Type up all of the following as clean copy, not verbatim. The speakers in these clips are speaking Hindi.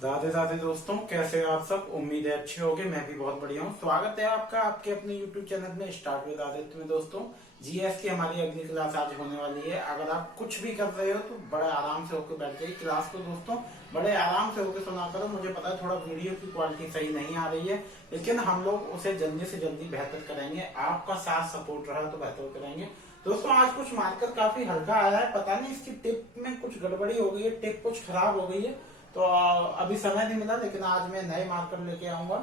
राधे राधे दोस्तों, कैसे हैं आप सब। उम्मीद है अच्छे होंगे। मैं भी बहुत बढ़िया हूँ। स्वागत है आपका आपके अपने YouTube चैनल में स्टार्ट विद आदित्य में। दोस्तों, जीएस की हमारी अगली क्लास आज होने वाली है। अगर आप कुछ भी कर रहे हो तो बड़े आराम से होकर बैठ जाइए क्लास को। दोस्तों, बड़े आराम से होकर सुना करो। मुझे पता है थोड़ा वीडियो की क्वालिटी सही नहीं आ रही है, लेकिन हम लोग उसे जल्दी से जल्दी बेहतर करेंगे। आपका साथ सपोर्ट रहा तो बेहतर करेंगे। दोस्तों, आज कुछ मार्कर काफी हल्का आया है। पता नहीं इसकी टिप में कुछ गड़बड़ी हो गई है, टिप कुछ खराब हो गई है। तो अभी समय नहीं मिला, लेकिन आज मैं नए मार्कर लेके आऊंगा,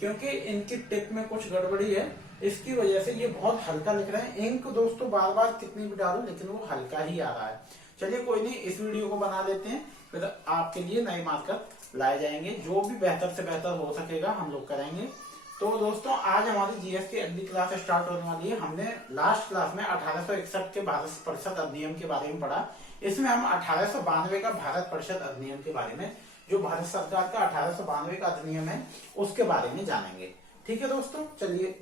क्योंकि इनकी टिप में कुछ गड़बड़ी है। इसकी वजह से ये बहुत हल्का लिख रहे हैं। इंक दोस्तों बार बार कितनी भी डालो लेकिन वो हल्का ही आ रहा है। चलिए कोई नहीं, इस वीडियो को बना लेते हैं, फिर आपके लिए नए मार्कर लाए जाएंगे। जो भी बेहतर से बेहतर हो सकेगा हम लोग करेंगे। तो दोस्तों, आज हमारी जीएस की अगली क्लास स्टार्ट होने वाली है। हमने लास्ट क्लास में 1861 के भारत परिषद अधिनियम के बारे में पढ़ा। इसमें हम 1892 का भारत परिषद अधिनियम के बारे में, जो भारत सरकार का 1892 का अधिनियम है, उसके बारे में जानेंगे। ठीक है दोस्तों, चलिए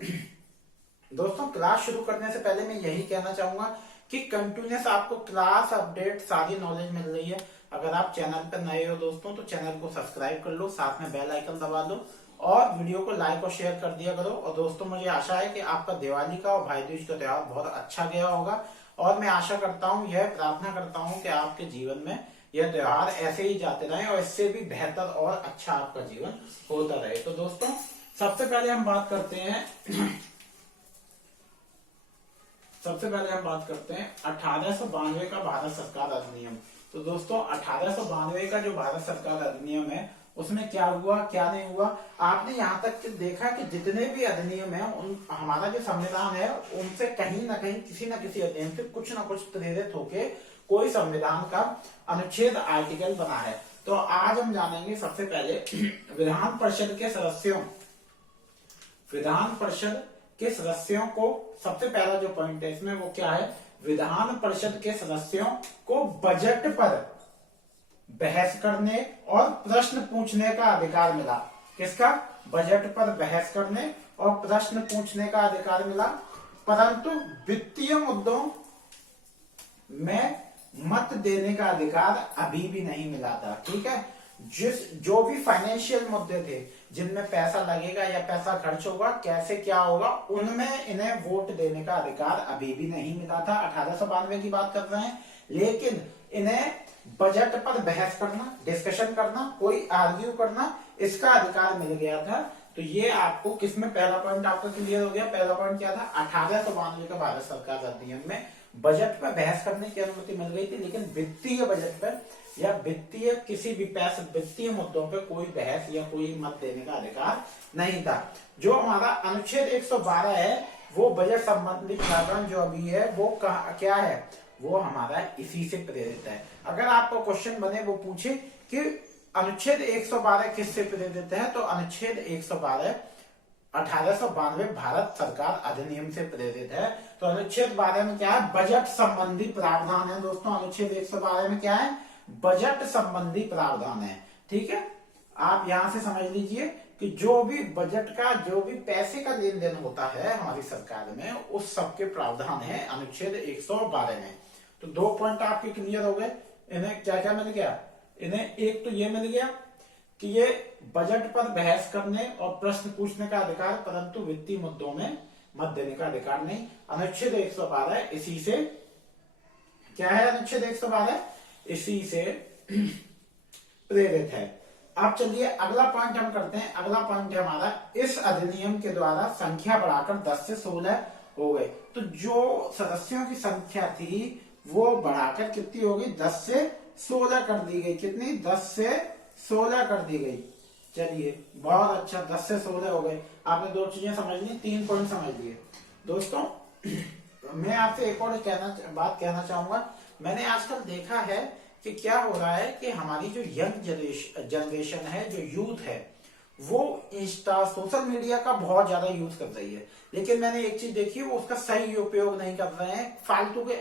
दोस्तों, क्लास शुरू करने से पहले मैं यही कहना चाहूंगा कि कंटिन्यूस आपको क्लास अपडेट सारी नॉलेज मिल रही है। अगर आप चैनल पर नए हो दोस्तों तो चैनल को सब्सक्राइब कर लो, साथ में बेल आइकन दबा दो और वीडियो को लाइक और शेयर कर दिया करो। और दोस्तों, मुझे आशा है कि आपका दिवाली का और भाई दूज का त्योहार बहुत अच्छा गया होगा, और मैं आशा करता हूँ, यह प्रार्थना करता हूँ कि आपके जीवन में यह त्योहार ऐसे ही जाते रहे और इससे भी बेहतर और अच्छा आपका जीवन होता रहे। तो दोस्तों, सबसे पहले हम बात करते हैं 1892 का भारत सरकार अधिनियम। तो दोस्तों, 1892 का जो भारत सरकार अधिनियम है उसमें क्या हुआ क्या नहीं हुआ, आपने यहाँ तक देखा कि जितने भी अधिनियम है हमारा जो संविधान है उनसे कहीं ना कहीं किसी न किसी अधिनियम से कुछ ना कुछ प्रेरित होके कोई संविधान का अनुच्छेद आर्टिकल बना है। तो आज हम जानेंगे सबसे पहले विधान परिषद के सदस्यों को। सबसे पहला जो पॉइंट है इसमें वो क्या है, विधान परिषद के सदस्यों को बजट पर बहस करने और प्रश्न पूछने का अधिकार मिला। किसका? बजट पर बहस करने और प्रश्न पूछने का अधिकार मिला, परंतु वित्तीय मुद्दों में मत देने का अधिकार अभी भी नहीं मिला था। ठीक है, जो भी फाइनेंशियल मुद्दे थे जिनमें पैसा लगेगा या पैसा खर्च होगा, कैसे क्या होगा, उनमें इन्हें वोट देने का अधिकार अभी भी नहीं मिला था। 1892 की बात कर रहे हैं, लेकिन इन्हें बजट पर बहस करना, डिस्कशन करना, कोई आर्ग्यू करना, इसका अधिकार मिल गया था। तो ये आपको किसमें पहला पॉइंट आपका क्लियर हो गया। पहला पॉइंट क्या था, 1892 का भारत सरकार अधिनियम में बजट पर बहस करने की अनुमति मिल गई थी, लेकिन वित्तीय बजट पर या वित्तीय किसी भी पैसे वित्तीय मुद्दों पर कोई बहस या कोई मत देने का अधिकार नहीं था। जो हमारा अनुच्छेद 112 है वो बजट संबंधी प्रावधान जो अभी है वो क्या है, वो हमारा इसी से प्रेरित है। अगर आपको क्वेश्चन बने वो पूछे कि अनुच्छेद 112 किससे प्रेरित है, तो अनुच्छेद 112 1892 भारत सरकार अधिनियम से प्रेरित है। तो अनुच्छेद 12 में क्या है, बजट संबंधी प्रावधान है। दोस्तों, अनुच्छेद 112 में क्या है, बजट संबंधी प्रावधान है। ठीक है, आप यहां से समझ लीजिए कि जो भी बजट का, जो भी पैसे का लेन देन होता है हमारी सरकार में, उस सब के प्रावधान है अनुच्छेद 112 में। तो दो पॉइंट आपके क्लियर हो गए। इन्हें क्या क्या मिल गया, इन्हें एक तो ये मिल गया कि ये बजट पर बहस करने और प्रश्न पूछने का अधिकार, परंतु वित्तीय मुद्दों में मत देने का अधिकार नहीं। अनुच्छेद 112 इसी से क्या है, अनुच्छेद 112 इसी से प्रेरित है। अब चलिए अगला पॉइंट हम करते हैं। अगला पॉइंट है हमारा, इस अधिनियम के द्वारा संख्या बढ़ाकर 10 से 16 हो गए। तो जो सदस्यों की संख्या थी वो बढ़ाकर कितनी हो गई, 10 से 16 कर दी गई। कितनी, 10 से 16 कर दी गई। चलिए बहुत अच्छा, 10 से 16 हो गए। आपने दो चीजें समझ ली, 3 पॉइंट समझ लिए। दोस्तों, मैं आपसे एक और बात कहना चाहूंगा। मैंने आजकल देखा है कि क्या हो रहा है कि हमारी जो यंग जनरेशन है, जो यूथ है, वो इंस्टा सोशल मीडिया का बहुत ज्यादा यूज कर रही है। लेकिन मैंने एक चीज देखी, वो उसका सही उपयोग नहीं कर रहे हैं, फालतू के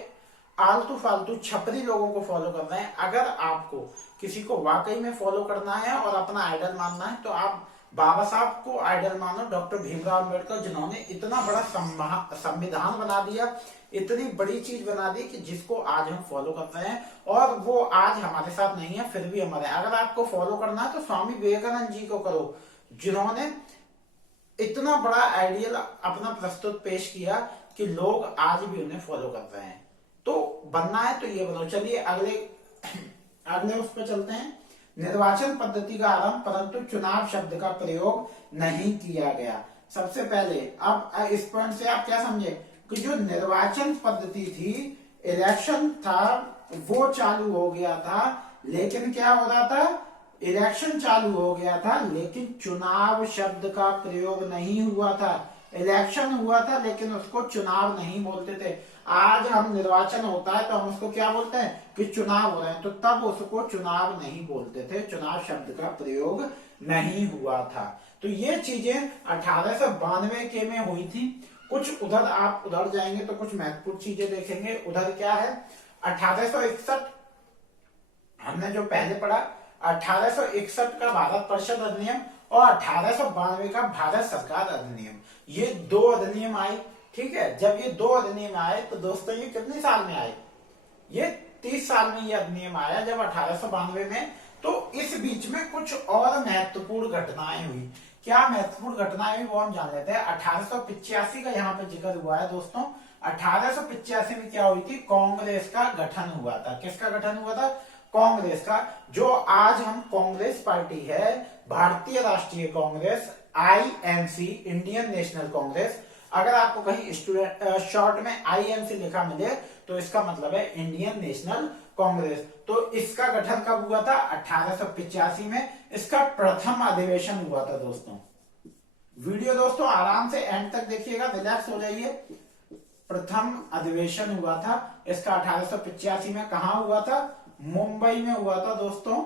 आलतू फालतू छपरी लोगों को फॉलो कर रहे हैं। अगर आपको किसी को वाकई में फॉलो करना है और अपना आइडल मानना है तो आप बाबा साहब को आइडल मानो, डॉक्टर भीमराव अम्बेडकर, जिन्होंने इतना बड़ा संविधान बना दिया, इतनी बड़ी चीज बना दी कि जिसको आज हम फॉलो कर रहे हैं, और वो आज हमारे साथ नहीं है फिर भी हमारे। अगर आपको फॉलो करना है तो स्वामी विवेकानंद जी को करो, जिन्होंने इतना बड़ा आइडियल अपना प्रस्तुत पेश किया कि लोग आज भी उन्हें फॉलो कर रहे हैं। तो बनना है तो ये बनो। चलिए अगले अगले उस पर चलते हैं। निर्वाचन पद्धति का आरंभ, परंतु चुनाव शब्द का प्रयोग नहीं किया गया। सबसे पहले अब इस पॉइंट से आप क्या समझे कि जो निर्वाचन पद्धति थी, इलेक्शन था, वो चालू हो गया था, लेकिन क्या हो रहा था, इलेक्शन चालू हो गया था लेकिन चुनाव शब्द का प्रयोग नहीं हुआ था। इलेक्शन हुआ था लेकिन उसको चुनाव नहीं बोलते थे। आज हम निर्वाचन होता है तो हम उसको क्या बोलते हैं कि चुनाव हो रहे हैं, तो तब उसको चुनाव नहीं बोलते थे, चुनाव शब्द का प्रयोग नहीं हुआ था। तो ये चीजें 1892 के में हुई थी। कुछ उधर आप उधर जाएंगे तो कुछ महत्वपूर्ण चीजें देखेंगे। उधर क्या है, 1861 हमने जो पहले पढ़ा, 1861 का भारत परिषद अधिनियम और 1892 का भारत सरकार अधिनियम, ये दो अधिनियम आए। ठीक है, जब ये दो अधिनियम आए तो दोस्तों ये कितने साल में आए, ये 30 साल में ये अधिनियम आया जब 1892 में। तो इस बीच में कुछ और महत्वपूर्ण घटनाएं हुई। क्या महत्वपूर्ण घटनाएं हुई वो हम जान लेते हैं। 1885 का यहाँ पे जिक्र हुआ है दोस्तों। 1885 में क्या हुई थी, कांग्रेस का गठन हुआ था। किसका गठन हुआ था, कांग्रेस का। जो आज हम कांग्रेस पार्टी है, भारतीय राष्ट्रीय Congress, INC, Indian national Congress. अगर आपको कहीं स्टूडेंट शॉर्ट में आईएनसी लिखा मिले तो इसका मतलब है इंडियन नेशनल कांग्रेस। तो इसका गठन कब हुआ था, 1885 में। इसका प्रथम अधिवेशन हुआ था दोस्तों। वीडियो दोस्तों आराम से एंड तक देखिएगा, रिलैक्स हो जाइए। प्रथम अधिवेशन हुआ था इसका 1885 में। कहां हुआ था, मुंबई में हुआ था दोस्तों,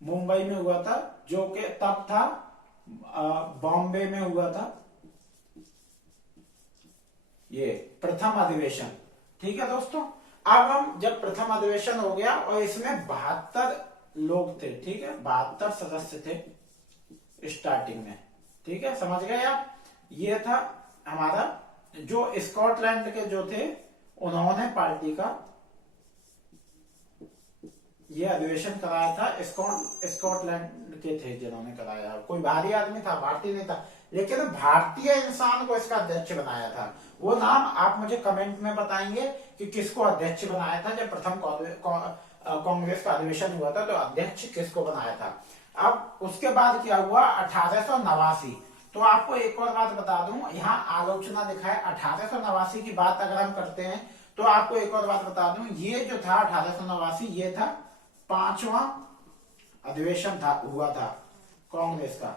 मुंबई में हुआ था, जो कि तब था बॉम्बे में हुआ था ये प्रथम अधिवेशन। ठीक है दोस्तों, अब हम जब प्रथम अधिवेशन हो गया और इसमें 72 लोग थे। ठीक है, 72 सदस्य थे स्टार्टिंग में। ठीक है, समझ गए आप। ये था हमारा जो स्कॉटलैंड के जो थे उन्होंने पार्टी का ये अधिवेशन कराया था। स्कॉटलैंड के थे जिन्होंने कराया। कोई बाहरी आदमी था, भारतीय नहीं था, लेकिन भारतीय इंसान को इसका अध्यक्ष बनाया था। वो नाम आप मुझे कमेंट में बताएंगे कि किसको अध्यक्ष बनाया था। जब प्रथम कांग्रेस का अधिवेशन हुआ था तो अध्यक्ष किसको बनाया था। अब उसके बाद क्या हुआ, 1889। तो आपको एक और बात बता दूं, यहाँ आलोचना लिखा है 1889 की बात अगर हम करते हैं तो आपको एक और बात बता दूं, ये जो था 1889 ये था 5वां अधिवेशन था, हुआ था कांग्रेस का।